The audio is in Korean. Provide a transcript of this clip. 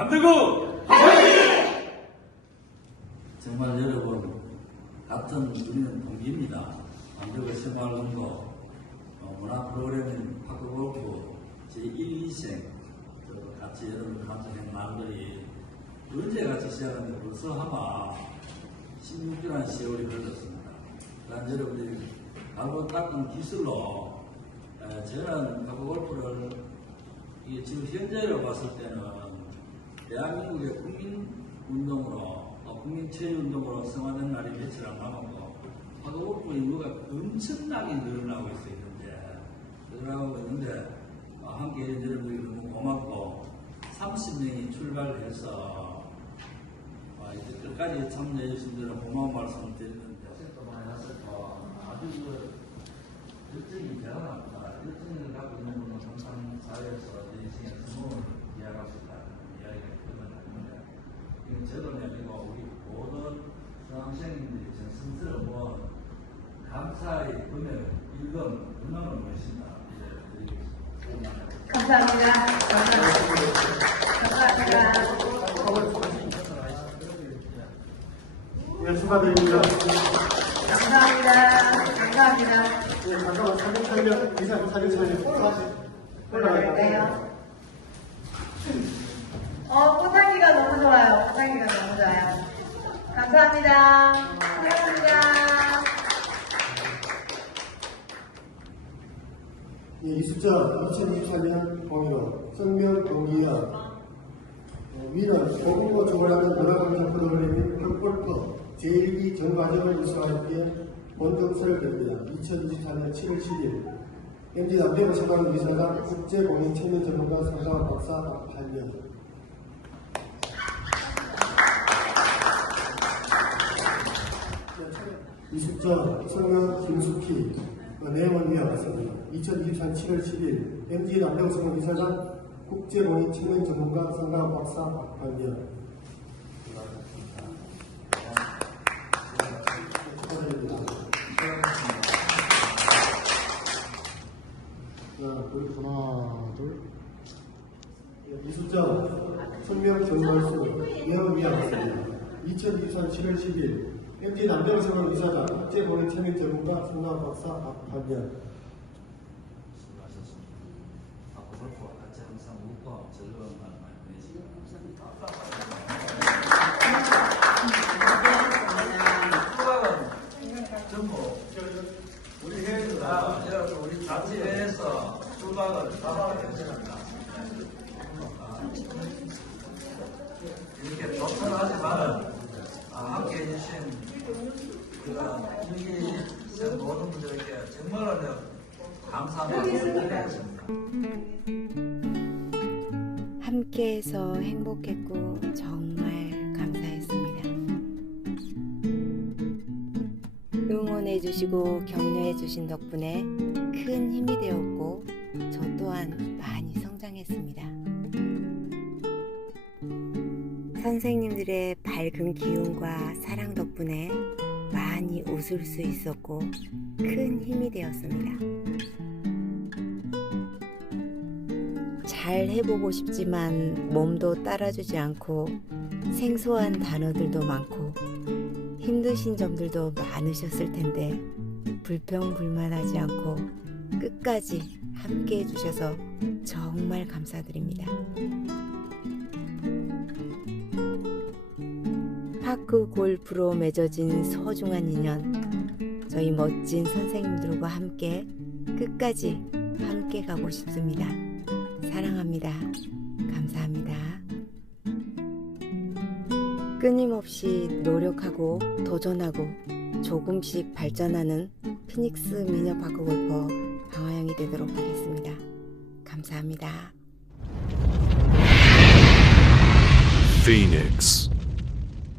남대구 정말 여러분 같은 우리는 동기입니다. 남대구 생활운동 어, 문화 프로그램인 파크골프 제1, 2생 같이 여러분 감사한 말들이 언제 같이 시작하는데 벌써 아마 16주라는 세월이 흘렀습니다. 그런 여러분들이 가고 닦은 기술로 에, 저는 파크골프를 지금 현재로 봤을 때는 대한민국의 국민 운동으로 어, 국민 체육 운동으로 성화된 날이 며칠 안 남았고 파도골프 인구가 엄청나게 늘어나고 있어요 현재 늘어나고 있는데 어, 함께 해준 여러분들이 너무 고맙고 30명이 출발해서 어, 이제 끝까지 참여해 주신 분들 고마운 말씀 드리는데 또 많이 하셨고 아주 그 열정이 대단합니다. 열정을 갖고 있는 분은 항상 사회에서 내 인생의 성공을 이해할 수 있다는 이야기가 그건 아닙니다. 이건 저도 우리 모든 수강생님들이 정성스러운 모은 감사의 금액, 일금, 은행을 모신다. 감사합니다. 감사합니다. 감사합니다. 네, 축하드립니다. 감사합니다. 감사합니다. 네, 잠깐만 사진 촬영, 이사 사진 촬영. 올라갈까요? 어, 포장기가 너무 좋아요. 포장기가 너무 좋아요. 감사합니다. 네, 이 숫자 2024년 공연 성명 동기야 어, 위는 고국어 조언하는 문화관광 프로그램인 벽골퍼 제1기 전과정을 우수할 때 본점수를 드립니다. 2024년 7월 10일 MG 남대문 소방 이사장 국제공인 체면 전문가 상가 박사 8년 이 숫자 성명 김숙희 어, 내용은 이와 같습니다. 2023년 7월 10일 MG 남대문성원 이사장 국제공인 체면 전문가 상가 박사. 자, 그리고 하나, 둘. 네, 이 숫자 성명 전말수 내용 이와 같습니다. 2023년 7월 10일 MG 남대문성원 이사장 국제공인 체면 전문가 상가 박사 박학년 수고하셨습니다. 앞으로 골프와 같이 항상 웃고 즐거운 날 많이 보내시기 수박은 전부 우리 회의가 여러분 우리 자치회에서 수박을 사바로 괜찮습니다. 이렇게 조촐하지만 아, 함께 해주신 함께해서 행복했고 정말 감사했습니다. 응원해주시고 격려해주신 덕분에 큰 힘이 되었고 저 또한 많이 성장했습니다. 선생님들의 밝은 기운과 사랑 덕분에 웃을 수 있었고 큰 힘이 되었습니다. 잘 해보고 싶지만 몸도 따라주지 않고 생소한 단어들도 많고 힘드신 점들도 많으셨을 텐데 불평불만하지 않고 끝까지 함께 해주셔서 정말 감사드립니다. 파크 골프로 맺어진 소중한 인연 저희 멋진 선생님들과 함께 끝까지 함께 가고 싶습니다. 사랑합니다. 감사합니다. 끊임없이 노력하고 도전하고 조금씩 발전하는 피닉스 미녀 파크 골퍼 방화영이 되도록 하겠습니다. 감사합니다. Phoenix.